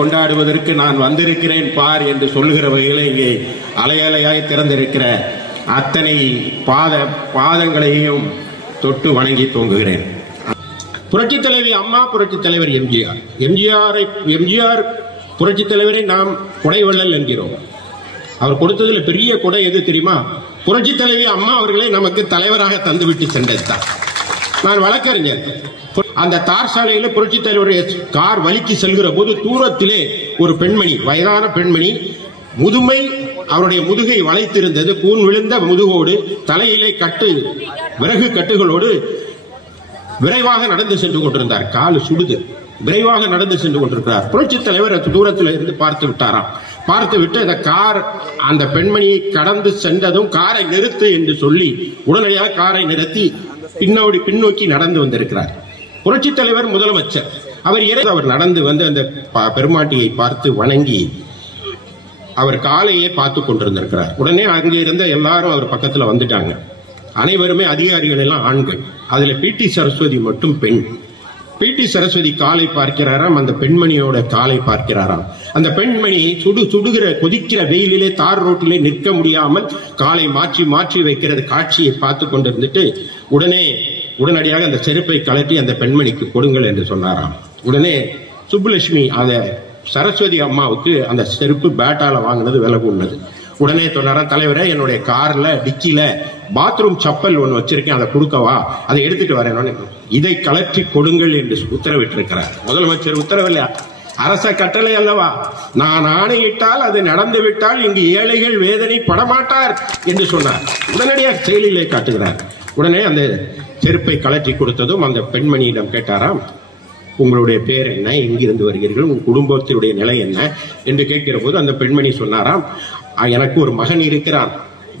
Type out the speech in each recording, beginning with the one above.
கொண்டாடுவதற்கு நான் வந்திருக்கிறேன் பார் என்று சொல்லுகிற வகையில் இங்கே அலையலையாய் திறந்திருக்கிற அத்தனை பாதங்களையும் தொட்டு வணங்கி தூங்குகிறேன். புரட்சித் தலைவி அம்மா, புரட்சித் தலைவர் எம்ஜிஆர் புரட்சித் தலைவரை நாம் கொடைவள்ளல் என்கிறோம். அவர் கொடுத்ததில் பெரிய கொடை எது தெரியுமா? புரட்சித் தலைவி அம்மா அவர்களை நமக்கு தலைவராக தந்துவிட்டு சென்றதுதான். நான் வழக்கறிஞர். அந்த தார் சாலையில் புரட்சித் தலைவருடைய கார் வலிக்கு செல்கிற போது தூரத்திலே ஒரு பெண்மணி, வயதான பெண்மணி, முதுமை அவருடைய முதுகை வளைத்திருந்தது, கூன் விழுந்த முதுகோடு, தலையிலே விறகு கட்டுகளோடு விரைவாக நடந்து சென்று கொண்டிருந்தார். கால் சுடுது, விரைவாக நடந்து சென்று கொண்டிருக்கிறார். புரட்சித் தலைவர் தூரத்தில் இருந்து பார்த்து விட்டாராம். பார்த்துவிட்டு அந்த கார் அந்த பெண்மணியை கடந்து சென்றதும் காரை நிறுத்து என்று சொல்லி உடனடியாக காரை நிறுத்தி பின்னோக்கி நடந்து வந்திருக்கிறார். புரட்சித் தலைவர் முதலமைச்சர். அவர் நடந்து வந்து அந்த பெருமாட்டியை பார்த்து வணங்கி அவர் காலையே பார்த்து கொண்டிருந்திருக்கிறார். உடனே அங்கே இருந்த எல்லாரும் அவர் பக்கத்துல வந்துட்டாங்க. அனைவருமே அதிகாரிகள் எல்லாம் ஆண்கள். அதுல பிடி சரஸ்வதி மட்டும் பெண். பிடி சரஸ்வதி காலை பார்க்கிறாராம், அந்த பெண்மணியோட காலை பார்க்கிறாராம். அந்த பெண்மணி சுடுகிற கொதிக்கிற வெயிலிலே தார் ரோட்டிலே நிற்க முடியாமல் காலை மாற்றி மாற்றி வைக்கிறது காட்சியை பார்த்து கொண்டிருந்துட்டு உடனடியாக அந்த செருப்பை கலட்டி அந்த பெண்மணிக்கு கொடுங்கள் என்று சொன்னாராம். உடனே சுப்புலட்சுமி அந்த சரஸ்வதி அம்மாவுக்கு அந்த செருப்பு பேட்டால வாங்கினது விலை கூடது. உடனே சொன்னாரா, தலைவரே என்னுடைய கார்ல டிக்கில பாத்ரூம் சப்பல் ஒன்று வச்சிருக்கேன், அதை கொடுக்கவா, அதை எடுத்துட்டு வரேன், இதை கலற்றி கொடுங்கள் என்று உத்தரவிட்டிருக்கிறார். முதலமைச்சர் உத்தரவில்லை, அரச கட்டளை அல்லவா, நான் ஆணையிட்டால் அது நடந்து விட்டால் இங்கு ஏழைகள் வேதனை படமாட்டார் என்று சொன்னார். உடனடியாக செயலிலே காட்டுகிறார். உடனே அந்த செருப்பை கலற்றி கொடுத்ததும் அந்த பெண்மணியிடம் கேட்டாராம், உங்களுடைய பேர் என்ன, எங்கிருந்து வருகிறீர்கள், உங்கள் குடும்பத்தினுடைய நிலை என்ன என்று கேட்கிற போது அந்த பெண்மணி சொன்னாராம், எனக்கு ஒரு மகன் இருக்கிறான்,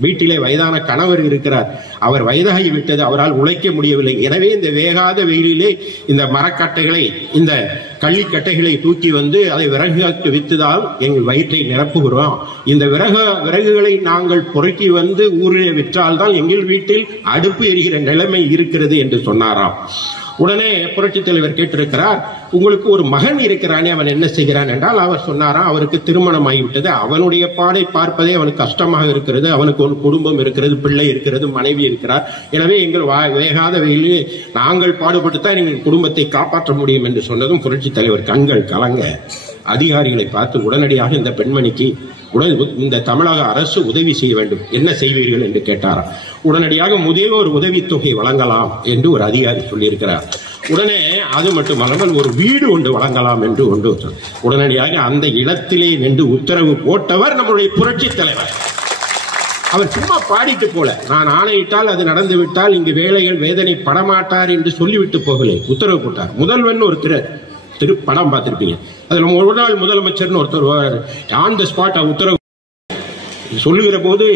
வீட்டிலே வயதான கணவர் இருக்கிறார், அவர் வயதாகி விட்டது, அவரால் உழைக்க முடியவில்லை, எனவே இந்த வேகாத வெயிலிலே இந்த மரக்கட்டைகளை, இந்த கள்ளிக்கட்டைகளை தூக்கி வந்து அதை விறகுக்கு வித்துதால் எங்கள் வயிற்றை நிரப்புகிறோம், இந்த விறகுகளை நாங்கள் பொறுக்கி வந்து ஊரிலே விற்றால் தான் எங்கள் வீட்டில் அடுப்பு எரிகிற நிலைமை இருக்கிறது என்று சொன்னாராம். உடனே புரட்சித் தலைவர் கேட்டிருக்கிறார், உங்களுக்கு ஒரு மகன் இருக்கிறானே, அவன் என்ன செய்கிறான் என்றால் அவர் சொன்னாராம், அவருக்கு திருமணம் ஆகிவிட்டது, அவனுடைய பாடை பார்ப்பதே அவனுக்கு கஷ்டமாக இருக்கிறது, அவனுக்கு ஒரு குடும்பம் இருக்கிறது, பிள்ளை இருக்கிறது, மனைவி இருக்கிறார், எனவே எங்கள் வேகாத வெயிலே நாங்கள் பாடுபட்டுத்தான் எங்கள் குடும்பத்தை காப்பாற்ற முடியும் என்று சொன்னதும் புரட்சித் தலைவர் கண்கள் கலங்க அதிகாரிகளை பார்த்து உடனடியாக இந்த பெண்மணிக்கு இந்த தமிழக அரசு உதவி செய்ய வேண்டும், என்ன செய்வீர்கள் என்று கேட்டாராம். உடனடியாக முதியோர் உதவித்தொகை வழங்கலாம் என்று ஒரு அதிகாரி சொல்லியிருக்கிறார். உடனே அது மட்டுமல்லாமல் ஒரு வீடு ஒன்று வழங்கலாம் என்று உடனடியாக அந்த இடத்திலே நின்று உத்தரவு போட்டவர் நம்முடைய புரட்சித் தலைவர். அவர் சும்மா பாடிட்டு போல, நான் ஆணையிட்டால் அது நடந்து விட்டால் இங்கு வேலைகள் வேதனை படமாட்டார் என்று சொல்லிவிட்டு போகலே, உத்தரவு போட்டார். முதல்வன் ஒரு படம் பார்த்திருப்பீங்க, அதுல ஒரு நாள் முதலமைச்சர்னு ஒருத்தர் ஆன் த ஸ்பாட் உத்தரவு சொல்லுகிற போது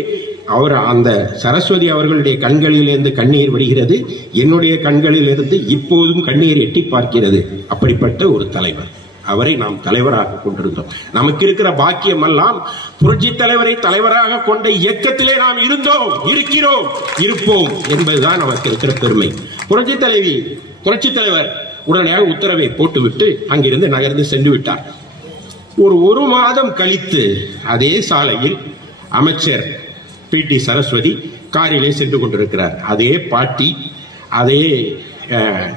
அவர் அந்த சரஸ்வதி அவர்களுடைய கண்களிலிருந்து கண்ணீர் வடிகிறது, என்னுடைய கண்களில் இருந்து இப்போதும் கண்ணீர் எட்டி பார்க்கிறது. அப்படிப்பட்ட ஒரு தலைவர், அவரை நாம் தலைவராக கொண்டிருந்தோம். நமக்கு இருக்கிற பாக்கியம் எல்லாம் புரட்சி தலைவரை தலைவராக கொண்ட இயக்கத்திலே நாம் இருந்தோம், இருக்கிறோம், இருப்போம் என்பதுதான் நமக்கு இருக்கிற பெருமை. புரட்சி தலைவர் உடனடியாக உத்தரவை போட்டுவிட்டு அங்கிருந்து நகர்ந்து சென்று விட்டார். ஒரு மாதம் கழித்து அதே சாலையில் அமைச்சர் பிடி சரஸ்வதி காரிலே சென்று கொண்டிருக்கிறார். அதே பாட்டி, அதே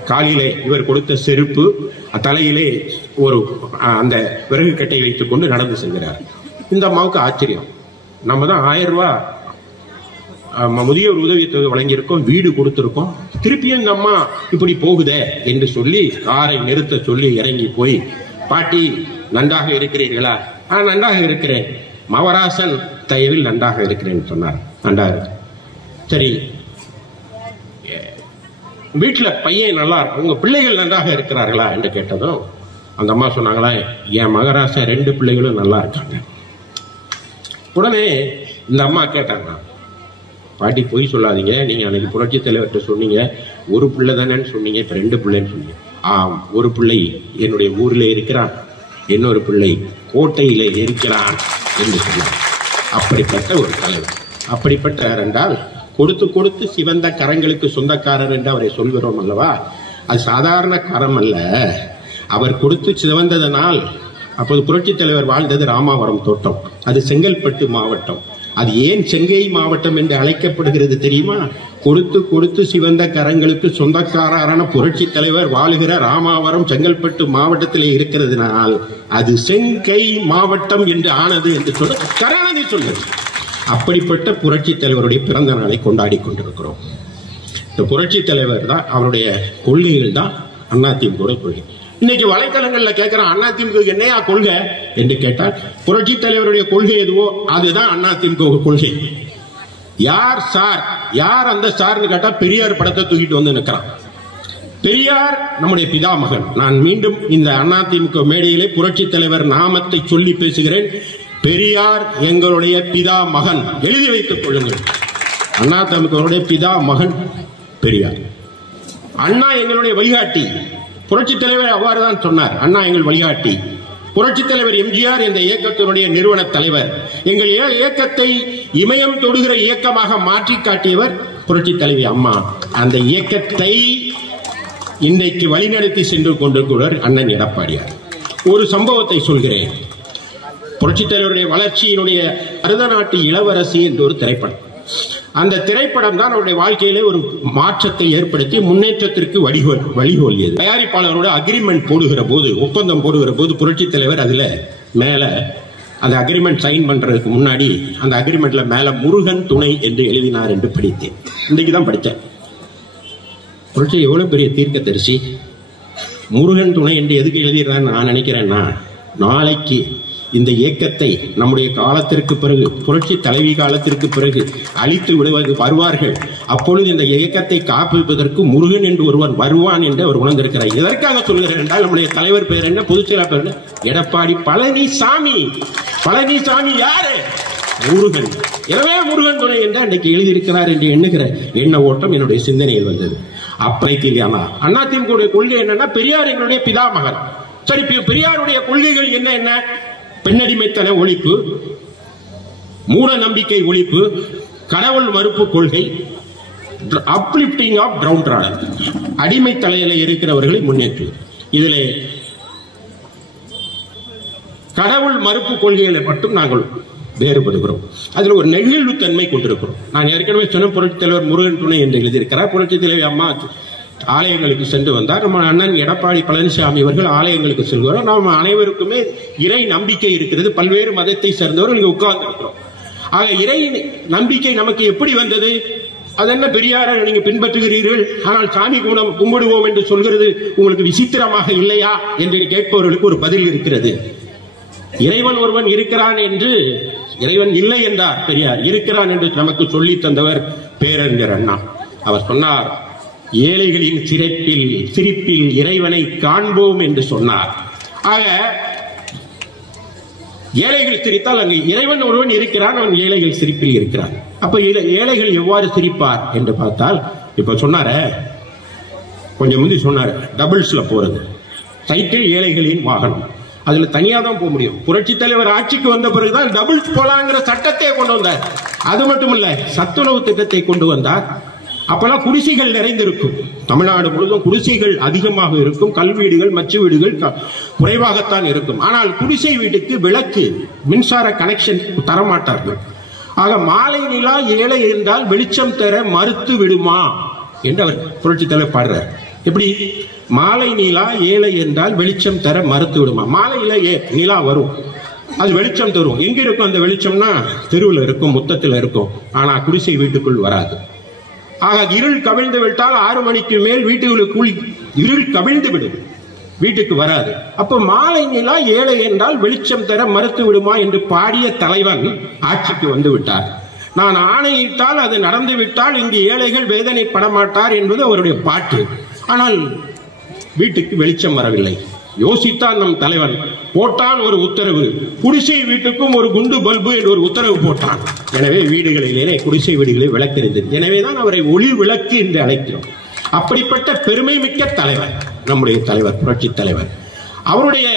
காலிலே இவர் கொடுத்த செருப்பு, தலையிலே ஒரு அந்த விறகு கட்டை வைத்துக் கொண்டு நடந்து செல்கிறார். இந்த அம்மாவுக்கு ஆச்சரியம், நம்ம தான் 1000 ரூபாய் முதியோர் உதவித்தொகை வழங்கியிருக்கோம், வீடு கொடுத்திருக்கோம், திருப்பியும் இந்த அம்மா இப்படி போகுதே என்று சொல்லி காரை நிறுத்த சொல்லி இறங்கி போய், பாட்டி நன்றாக இருக்கிறீர்களா? நன்றாக இருக்கிறேன், மவராசன் தயவில் நன்றாக இருக்கிறேன் சொன்னார். நன்றாக இருக்கு, சரி, வீட்டுல பையன் நல்லா இருக்கும், உங்க பிள்ளைகள் நன்றாக இருக்கிறார்களா என்று கேட்டதும் அந்த அம்மா சொன்னாங்களா, என் மகராசன் 2 பிள்ளைகளும் நல்லா இருக்காங்க. உடனே இந்த அம்மா கேட்டாங்க, பாட்டி பொய் சொல்லாதீங்க, நீங்க அன்னைக்கு புரட்சி தலைவர்கிட்ட சொன்னீங்க ஒரு பிள்ளை தானேன்னு சொன்னீங்க, இப்ப 2 பிள்ளைன்னு சொன்னீங்க. ஒரு பிள்ளை என்னுடைய ஊரில் இருக்கிறான், இன்னொரு பிள்ளை கோட்டையிலே இருக்கிறான் என்று சொன்னார். அப்படிப்பட்ட ஒரு தலைவர். அப்படிப்பட்ட என்றால் கொடுத்து கொடுத்து சிவந்த கரங்களுக்கு சொந்தக்காரர் என்று அவரை சொல்கிறோம் அல்லவா, அது சாதாரண கரம் அல்ல. அவர் கொடுத்து சிவந்ததனால் அப்போது புரட்சி தலைவர் வாழ்ந்தது ராமாவரம் தோட்டம், அது செங்கல்பட்டு மாவட்டம். அது ஏன் செங்கை மாவட்டம் என்று அழைக்கப்படுகிறது தெரியுமா? கொடுத்து கொடுத்து சிவந்த கரங்களுக்கு சொந்தக்காரரான புரட்சி தலைவர் வாழுகிற ராமாவரம் செங்கல்பட்டு மாவட்டத்திலே இருக்கிறதுனால் அது செங்கை மாவட்டம் என்று ஆனது என்று சொல்ல கருணாநிதி சொன்னது. அப்படிப்பட்ட புரட்சி தலைவருடைய பிறந்த நாளை கொண்டாடி கொண்டிருக்கிறோம். இந்த புரட்சி தலைவர் தான், அவருடைய கொள்கைகள் தான் அதிமுக கொள்கை. இன்னைக்கு வலைத்தளங்கள்ல கேட்கிறான் அதிமுக என்னையா கொள்கை என்று கேட்டால், புரட்சி தலைவருடைய கொள்கை எதுவோ அதுதான் அதிமுக கொள்கை. யார் சார், யார் அந்த சார்னு கேட்டா பெரியார் படத்தை தூக்கிட்டு வந்து நிற்கிறான். பெரியார் நம்முடைய பிதாமகன். நான் மீண்டும் இந்த அதிமுக மேடையிலே புரட்சி தலைவர் நாமத்தை சொல்லி பேசுகிறேன். பெரியார் எங்களுடைய பிதா மகன், எழுதி வைத்துக் கொள்ளுங்கள். அதிமுக பிதா மகன் பெரியார். அண்ணா எங்களுடைய வழிகாட்டி. புரட்சி தலைவர் அவ்வாறுதான் சொன்னார், அண்ணா எங்கள் வழிகாட்டி. புரட்சி தலைவர் எம்ஜிஆர் இந்த இயக்கத்தினுடைய நிறுவன தலைவர். எங்கள் இயக்கத்தை இமயம் தொடுகிற இயக்கமாக மாற்றி காட்டியவர் புரட்சி தலைவி அம்மா. அந்த இயக்கத்தை இன்றைக்கு வழிநடத்தி சென்று கொண்டிருக்கிறார் அண்ணன் எடப்பாடியார். ஒரு சம்பவத்தை சொல்கிறேன். புரட்சி தலைவருடைய வளர்ச்சியினுடைய அருதநாட்டு இளவரசி என்ற ஒரு திரைப்படம். அந்த திரைப்படம் தான் அவருடைய வாழ்க்கையிலே ஒரு மாற்றத்தை ஏற்படுத்தி முன்னேற்றத்திற்கு வழிகோலியது. தயாரிப்பாளரோட அக்ரிமெண்ட் போடுகிற போது, ஒப்பந்தம் போடுகிற போது புரட்சி தலைவர் அதுல மேல அந்த அக்ரிமெண்ட் சைன் பண்றதுக்கு முன்னாடி அந்த அக்ரிமெண்ட்ல மேல முருகன் துணை என்று எழுதினார் என்று படித்தேன். இன்னைக்கு தான் படித்தேன். புரட்சி எவ்வளவு பெரிய தீர்க்கதரிசி. முருகன் துணை என்று எதுக்கு எழுதிடுறான்னு நான் நினைக்கிறேன்னா, நாளைக்கு இந்த இயக்கத்தை நம்முடைய காலத்திற்கு பிறகு, புரட்சி தலைவி காலத்திற்கு பிறகு அழித்து விடுவது வருவார்கள். அப்பொழுது இந்த இயக்கத்தை காப்பதற்கு முருகன் என்று ஒருவர் வருவான் என்று அவர் உணர்ந்திருக்கிறார். எதற்காக சொல்கிறேன் என்றால், நம்முடைய தலைவர் பேர் என்ன, பொதுச்செயலாளர் பேர் என்ன, எடப்பாடி பழனிசாமி. பழனிசாமி யாரு? முருகன். எனவே முருகன் துணை என்று அன்றைக்கு எழுதியிருக்கிறார் என்று எண்ணுகிற எண்ண ஓட்டம் என்னுடைய சிந்தனையில் வந்தது. அப்பைத்திலாமா அதிமுக கொள்கை என்னன்னா, பெரியார் எங்களுடைய பிதாமகன். சரி, பெரியாருடைய கொள்கைகள் என்ன? பெண்ணடிமைத்தன ஒழிப்பு, மூட நம்பிக்கை ஒழிப்பு, கடவுள் மறுப்பு கொள்கை, அப்லிப்டிங் ஆஃப் டவுன் ட்ராடர், அடிமை தலையில இருக்கிறவர்களை முன்னேற்றுவது. இதிலே கடவுள் மறுப்பு கொள்கைகளை மட்டும் நாங்கள் வேறுபடுகிறோம். அதில் ஒரு நெகிழ்வுத்தன்மை கொண்டிருக்கிறோம். நான் ஏற்கனவே சொன்ன புரட்சி தலைவர் முருகன் துணை என்று எழுதியிருக்கிறார். புரட்சி தலைவி அம்மா ஆலயங்களுக்கு சென்று வந்தார். நம்ம அண்ணன் எடப்பாடி பழனிசாமி அவர்கள் ஆலயங்களுக்கு செல்கிறார். நாம் அனைவருக்குமே இறை நம்பிக்கை இருக்கிறது. பல்வேறு மதத்தை சேர்ந்தவர்கள் இங்கே உட்கார்ந்து இருக்கிறோம். ஆக இறை நம்பிக்கை நமக்கு எப்படி வந்தது? அது என்ன, பெரியாரை நீங்க பின்பற்றுகிறீர்கள், ஆனால் சாமி கும்பிடுவோம் என்று சொல்கிறது உங்களுக்கு விசித்திரமாக இல்லையா என்று கேட்பவர்களுக்கு ஒரு பதில் இருக்கிறது. இறைவன் ஒருவன் இருக்கிறான் என்று, இறைவன் இல்லை என்றார் பெரியார், இருக்கிறான் என்று நமக்கு சொல்லி தந்தவர் பேரறிஞர் அண்ணா. அவர் சொன்னார், ஏழைகளின் சிரிப்பில் இறைவனை காண்போம் என்று சொன்னார். ஆக ஏழைகள் சிரித்தால் அங்கு இறைவன் ஒருவன் இருக்கிறான், அவன் ஏழைகள் சிரிப்பில் இருக்கிறான். அப்ப ஏழைகள் எவ்வாறு சிரிப்பார் என்று பார்த்தால், இப்ப சொன்னார கொஞ்சம் முந்தி சொன்னார், டபுள்ஸ்ல போறது சைக்கிள் ஏழைகளின் வாகனம், அதுல தனியா தான் போக முடியும். புரட்சி தலைவர் ஆட்சிக்கு வந்த பிறகுதான் டபுள்ஸ் போலாங்கிற சட்டத்தை கொண்டு வந்தார். அது மட்டும் இல்ல, சத்துணவு திட்டத்தை கொண்டு வந்தார். அப்பெல்லாம் குடிசைகள் நிறைந்திருக்கும். தமிழ்நாடு முழுவதும் குடிசைகள் அதிகமாக இருக்கும். கல்வீடுகள், மச்சு வீடுகள் குறைவாகத்தான் இருக்கும். ஆனால் குடிசை வீட்டுக்கு விளக்கு, மின்சார கனெக்ஷன் தரமாட்டார்கள். ஆக மாலை நிலா ஏழை என்றால் வெளிச்சம் தர மறுத்து விடுமா என்று அவர் புரட்சி தலைவர் பாடுறார். எப்படி? மாலை நிலா ஏழை என்றால் வெளிச்சம் தர மறுத்து விடுமா. மாலையில நிலா வரும், அது வெளிச்சம் தரும். எங்க இருக்கும் அந்த வெளிச்சம்னா, தெருவில் இருக்கும், முத்தத்தில் இருக்கும். ஆனா குடிசை வீட்டுக்குள் வராது. ஆக இருள் கவிழ்ந்து விட்டால் 6 மணிக்கு மேல் வீட்டுக்குள் இருள் கவிழ்ந்து விடும், வீட்டுக்கு வராது. அப்ப மாலை நிலா ஏழை என்றால் வெளிச்சம் தர மறுத்து விடுமா என்று பாடிய தலைவன் ஆட்சிக்கு வந்து விட்டார். நான் ஆணையிட்டால் அது நடந்து விட்டால் இங்கு ஏழைகள் வேதனைப்பட மாட்டார் என்பது அவருடைய பாட்டு. ஆனால் வீட்டுக்கு வெளிச்சம் வரவில்லை. யோசித்தான் நம் தலைவன், போட்டான் ஒரு உத்தரவு, குடிசை வீட்டுக்கும் ஒரு குண்டு பல்பு என்று ஒரு உத்தரவு போட்டான். எனவே வீடுகளிலே, குடிசை வீடுகளில் விளக்கெறிந்தது. எனவேதான் அவரை ஒளி விளக்கு என்று அழைக்கிறோம். அப்படிப்பட்ட பெருமை மிக்க தலைவர் நம்முடைய தலைவர், புரட்சி தலைவர். அவருடைய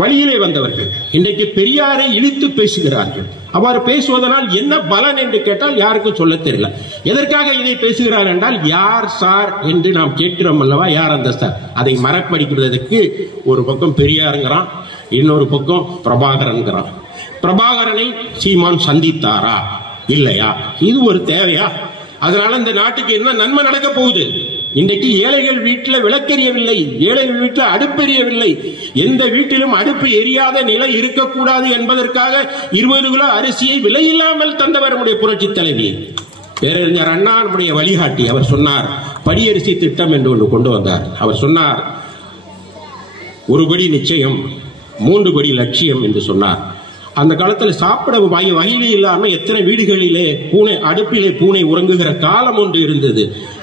வழியிலே வந்தவர்கள் இன்றைக்கு பெரியாரை இழித்து பேசுகிறார்கள். அவ்வாறு பேசுவதனால் என்ன பலன் என்று கேட்டால் யாருக்கும் சொல்ல தெரியல. எதற்காக இதை பேசுகிறார் என்றால், யார் சார் என்று நாம் கேட்கிறோம் அல்லவா, யார் அந்த சார், அதை மறப்படிக்கிறதுக்கு ஒரு பக்கம் பெரியாருங்கிறான், இன்னொரு பக்கம் பிரபாகரன்கிறான். பிரபாகரனை சீமான் சந்தித்தாரா இல்லையா? இது ஒரு தேவையா? அதனால இந்த நாட்டுக்கு என்ன நன்மை நடக்க போகுது? இன்றைக்கு ஏழைகள் வீட்டில் விளக்கெரியவில்லை, ஏழைகள் வீட்டில் அடுப்பெரியவில்லை. எந்த வீட்டிலும் அடுப்பு எரியாத நிலை இருக்கக்கூடாது என்பதற்காக 20 கிலோ அரிசியை விலையில்லாமல் தந்தவர் நம்முடைய புரட்சி தலைவி பேரறிஞர் அண்ணா, நம்முடைய வழிகாட்டி. அவர் சொன்னார், படியரிசி திட்டம் என்று ஒன்று கொண்டு வந்தார். அவர் சொன்னார், ஒரு படி நிச்சயம் 3 படி லட்சியம் என்று சொன்னார். அந்த காலத்தில் சாப்பிட வகையிலே இல்லாம எத்தனை வீடுகளிலே அடுப்பிலே பூனை உறங்குகிற காலம் ஒன்று இருந்தது.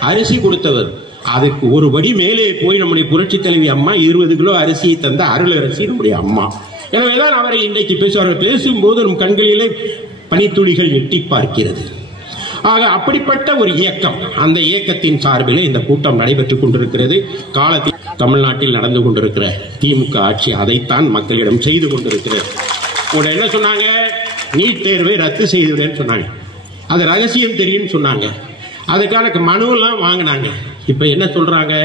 அரிசி கொடுத்தவர். அதுக்கு ஒரு படி மேலே போய் நம்முடைய புரட்சி தலைவி அம்மா 20 கிலோ அரிசியை தந்த அருளரசி நம்முடைய அம்மா. எனவேதான் அவரை இன்றைக்கு பேசுவார்கள். பேசும்போது நம் கண்களிலே பனித்துளிகள் எட்டி பார்க்கிறது. ஆக அப்படிப்பட்ட ஒரு இயக்கம், அந்த இயக்கத்தின் சார்பில் இந்த கூட்டம் நடைபெற்றுக் கொண்டிருக்கிறது. காலத்தில் தமிழ்நாட்டில் நடந்து கொண்டிருக்கிற திமுக ஆட்சி அதைத்தான் மக்களிடம் செய்து கொண்டிருக்கிறது. என்ன சொன்னாங்க? நீட் தேர்வை ரத்து செய்துவிடுன்னு சொன்னாங்க. அது ரகசியம் தெரியும் சொன்னாங்க. அதுக்கான மனுவெல்லாம் வாங்கினாங்க. இப்ப என்ன சொல்றாங்க?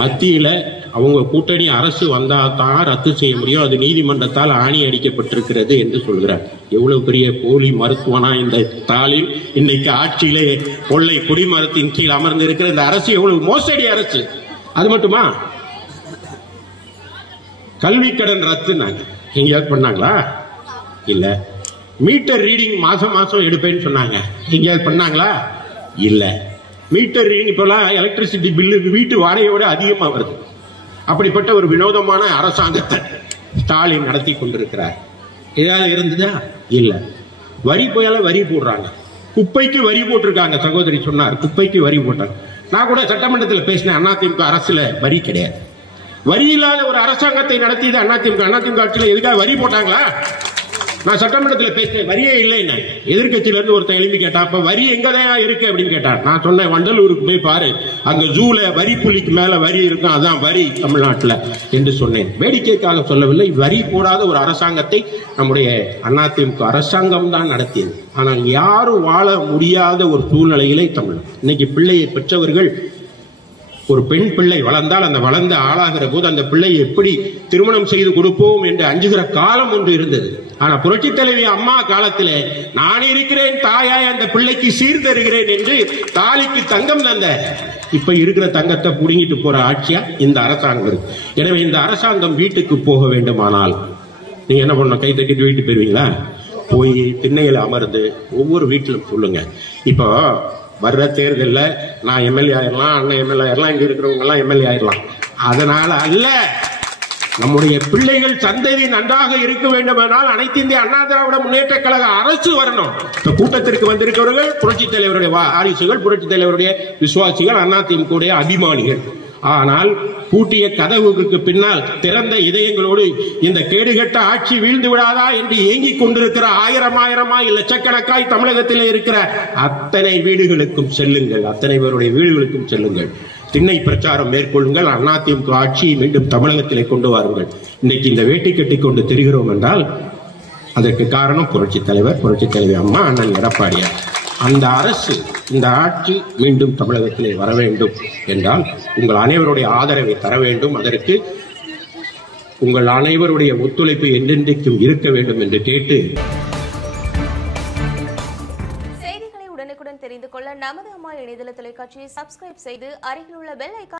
மத்தியில அவங்க கூட்டணி அரசு வந்தா தான் ரத்து செய்ய முடியும், அது நீதிமன்றத்தால் ஆணி அடிக்கப்பட்டிருக்கிறது என்று சொல்கிறார். எவ்வளவு பெரிய போலி மருத்துவனா இந்த ஸ்டாலின்! இன்னைக்கு ஆட்சியிலே கொள்ளை குடிமரத்தின் கீழ் அமர்ந்து இருக்கிற இந்த அரசு எவ்வளவு மோசடி அரசு! அது மட்டுமா? கல்வி கடன் ரத்துனாங்க. எங்கேயாவது பண்ணாங்களா? இல்ல. மீட்டர் ரீடிங் மாசம் மாசம் எடுப்பேன்னு சொன்னாங்க. எங்கேயாவது பண்ணாங்களா? இல்ல. மீட்டர் ரீடிங் இப்பெல்லாம் எலக்ட்ரிசிட்டி பில்லு வீட்டு வாடகையோட அதிகமா வருது. அப்படிப்பட்ட ஒரு வினோதமான அரசாங்கத்தை ஸ்டாலின் நடத்தி கொண்டிருக்கிறார். ஏதாவது இருந்ததா? இல்ல. வரி போயால வரி போடுறாங்க. குப்பைக்கு வரி போட்டிருக்காங்க. சகோதரி சொன்னார், குப்பைக்கு வரி போட்டாங்க. நான் கூட சட்டமன்றத்தில் பேசினேன். அதிமுக அரசுல வரி கிடையாது. வரி இல்லாத ஒரு அரசாங்கத்தை நடத்தியது அதிமுக. அதிமுக ஆட்சியில் எதுக்காக வரி போட்டாங்களா? நான் சட்டமன்றத்தில் பேசினேன், வரியே இல்லைன்னு. எதிர்கட்சியில இருந்து ஒருத்தன் எழுப்பி கேட்டான், அப்ப வரி எங்கதான் இருக்கு அப்படின்னு கேட்டான். நான் சொன்னேன், வண்டலூருக்கு போய் பாரு, அங்க ஜூல வரி புள்ளிக்கு மேல வரி இருக்கும், அதான் வரி தமிழ்நாட்டில் என்று சொன்னேன். வேடிக்கைக்காக சொல்லவில்லை. வரி போடாத ஒரு அரசாங்கத்தை நம்முடைய அதிமுக அரசாங்கம் தான் நடத்தியது. ஆனால் யாரும் வாழ முடியாத ஒரு சூழ்நிலையிலே தமிழ் இன்னைக்கு பிள்ளையை பெற்றவர்கள், ஒரு பெண் பிள்ளை வளர்ந்தால் அந்த வளர்ந்த ஆளாகிற போது அந்த பிள்ளையை எப்படி திருமணம் செய்து கொடுப்போம் என்று அஞ்சுகிற காலம் ஒன்று இருந்தது. ஆனா புரட்சி தலைவி அம்மா காலத்திலே, நான் இருக்கிறேன் தாயாய், அந்த பிள்ளைக்கு சீர்தருகிறேன் என்று தாலிக்கு தங்கம் தந்த, இப்ப இருக்கிற தங்கத்தை புடுங்கிட்டு போற ஆட்சியா இந்த அரசாங்கம் இருக்கு. எனவே இந்த அரசாங்கம் வீட்டுக்கு போக வேண்டுமானால் நீங்க என்ன பண்ணணும்? கை தட்டிட்டு வீட்டுக்கு போயிருவீங்களா? போய் திண்ணையில அமர்ந்து ஒவ்வொரு வீட்டிலும் சொல்லுங்க, இப்போ வர்ற தேர்தலில் நான் எம்எல்ஏ ஆயிடலாம், அண்ணன் எம்எல்ஏ ஆயிடலாம், இங்க இருக்கிறவங்க எல்லாம் எம்எல்ஏ ஆயிடலாம். அதனால அல்ல, நம்முடைய பிள்ளைகள் சந்ததி நன்றாக இருக்க வேண்டுமானால் அனைத்து இந்திய அண்ணா திராவிட முன்னேற்ற கழக அரசு வரணும். இந்த கூட்டத்திற்கு வந்திருக்கிறவர்கள் புரட்சி தலைவருடைய வாரிசுகள், புரட்சி தலைவருடைய விசுவாசிகள், அதிமுக அபிமானிகள். ஆனால் பூட்டிய கதவுக்கு பின்னால் திறந்த இதயங்களோடு இந்த கேடுகட்ட ஆட்சி வீழ்ந்து விடாதா என்று ஏங்கிக் கொண்டிருக்கிற ஆயிரமாய் லட்சக்கணக்காய் தமிழகத்திலே இருக்கிற அத்தனை வீடுகளுக்கும் செல்லுங்கள், அத்தனை பேருடைய வீடுகளுக்கும் செல்லுங்கள், திண்ணை பிரச்சாரம் மேற்கொள்ளுங்கள், அதிமுக ஆட்சியை மீண்டும் தமிழகத்திலே கொண்டு வாருங்கள். இன்னைக்கு இந்த வேட்டி கட்டி கொண்டு திரிகிறோம் என்றால் அதற்கு காரணம் புரட்சி தலைவர், புரட்சி தலைவி அம்மா, அண்ணன் எடப்பாடியார். அந்த அரசு, இந்த ஆட்சி மீண்டும் தமிழகத்திலே வர வேண்டும் என்றால் உங்கள் அனைவருடைய ஆதரவை தர வேண்டும். அதற்கு உங்கள் அனைவருடைய ஒத்துழைப்பு என்றென்றைக்கும் இருக்க வேண்டும் என்று கேட்டு, செய்திகளை உடனுக்குடன் தெரிந்து கொள்ள நமது அம்மா இணையதள தொலைக்காட்சியை சப்ஸ்கிரைப் செய்து அருகில் உள்ள பெல் ஐகான்